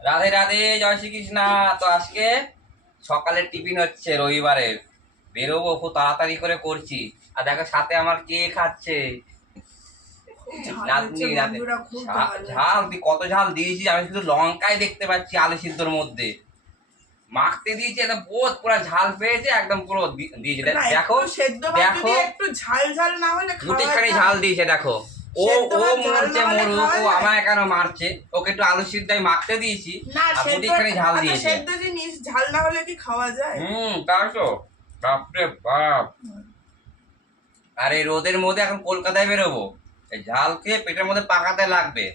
রাধে রাধে, জয় শ্রীকৃষ্ণ। তো আজকে সকালের টিফিন হচ্ছে রবিবারের। বেরোবো, খুব তাড়াতাড়ি করে করছি। আর দেখো সাথে আমার কে খাচ্ছে, ঝাল হচ্ছে নাতনি। নাতনি বন্ধুরা, খুব ঝাল ঝাল হচ্ছে। কত ঝাল দিয়েছি আমি, শুধু লঙ্কাই দেখতে পাচ্ছি আলু সিদ্ধর মধ্যে। মাখতে দিয়েছি, এটা বোধ পুরো ঝাল পেয়েছে, একদম পুরো দিয়েছে। না, দেখো একটু সেদ্ধ ভাত দেখো, যদি একটু ঝাল ঝাল না হলে খাওয়া গুটিখানি যায়? ঝাল দিয়েছে দেখো। ও সেদ্ধ ও ভাত ঝাল মরছে না হলে মরুক, খাওয়া ও যায়? আমায় কেন মারছে? ওকে একটু আলু সিদ্ধ আমি মাখতে দিয়েছি, না, আর সেদ্ধ গুটিখানি ঝাল আচ্ছা, দিয়েছে। সেদ্ধ জিনিস ঝাল না হলে কি খাওয়া যায়? তাই তো। বাপরে বাপ। আর এই রোদের মধ্যে এখন কলকাতায় বেরোবো, এই ঝাল খেয়ে পেটের মধ্যে পাকাতে লাগবে।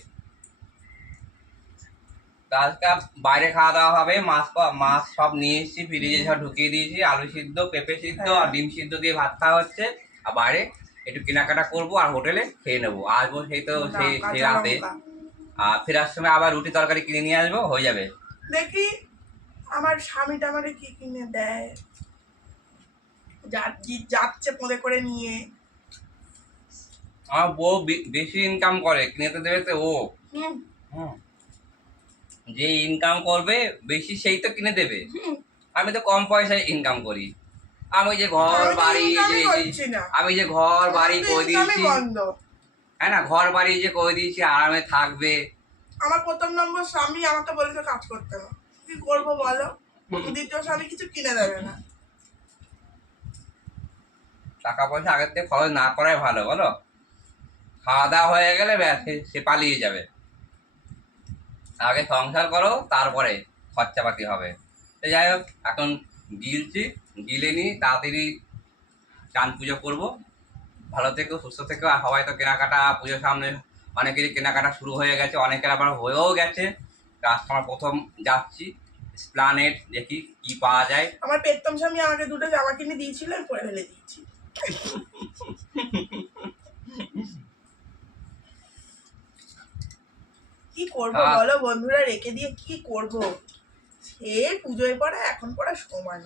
তো আজকে বাইরে খাওয়া দাওয়া হবে। মাছ মাছ সব নিয়ে এসেছি, ফ্রিজে সব ঢুকিয়ে দিয়েছি। আলু সিদ্ধ, পেঁপে সিদ্ধ আর ডিম সিদ্ধ দিয়ে ভাত খাওয়া হচ্ছে। আর বাইরে একটু কেনাকাটা করবো, আর হোটেলে খেয়ে নেবো। আসবো সেই তো না, সেই সেই কাঁচা রাতে। লঙ্কা। আর ফেরার সময় আবার রুটি তরকারি কিনে নিয়ে আসবো, হয়ে যাবে। দেখি আমার স্বামীটা আমারে কি কিনে দেয়। যাচ্ছে পদে করে নিয়ে। আমার বউ বেশি ইনকাম করে, কিনে তো দেবে তো ও। হুম, হুম। যে ইনকাম করবে বেশি সেই তো কিনে দেবে। হুম। আমি তো কম পয়সায় ইনকাম করি। আমি যে ঘর আমি তো বাড়ি ইনকামই করছি না। আমি যে ঘর বাড়ি আমার তো করে ইনকামই দিয়েছি, বন্ধ। হ্যাঁ না, ঘর বাড়ি যে করে দিয়েছি, আরামে থাকবে। আমার প্রথম নম্বর স্বামী আমাকে বলেছে কাজ করতে না, কি করবো বলো? দ্বিতীয় স্বামী কিছু কিনে দেবে না। টাকা পয়সা আগের থেকে খরচ না করাই ভালো, বলো। খাওয়া দাওয়া হয়ে গেলে ব্যাস, সে পালিয়ে যাবে। আগে সংসার করো, তারপরে খরচাপাতি হবে। তো যাই হোক, এখন গিলছি, গিলে নি তাড়াতাড়ি চান পুজো করবো। ভালো থেকো, সুস্থ থেকো। আর সবাই তো কেনাকাটা, পুজোর সামনে অনেকেরই কেনাকাটা শুরু হয়ে গেছে, অনেকের আবার হয়েও গেছে। আজকে আমরা প্রথম যাচ্ছি এসপ্ল্যানেড, দেখি কি পাওয়া যায়। আমার পেত্তম স্বামী আমাকে দুটো জামা কিনে দিয়েছিল, আমি পরে ফেলে দিয়েছি। কি করবো বলো বন্ধুরা, রেখে দিয়ে কি করব? সে পুজোয় পড়া, এখন পড়া সমান।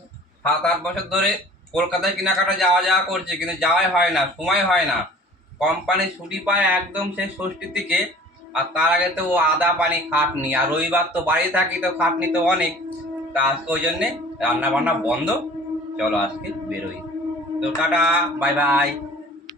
7-8 বছর ধরে কলকাতায় কেনাকাটা যাওয়া করছে, কিন্তু যাওয়াই হয় না, সময় হয় না। কোম্পানি ছুটি পায় একদম সেই ষষ্ঠীর দিকে, আর তার আগে তো ও আদা পানি খাটনি। আর রবিবার তো বাড়ি থাকি, তো খাটনি তো অনেক। তা আজকে ওই জন্যে রান্না বান্না বন্ধ। চলো আজকে বেরোই। তো টাটা, বাই বাই।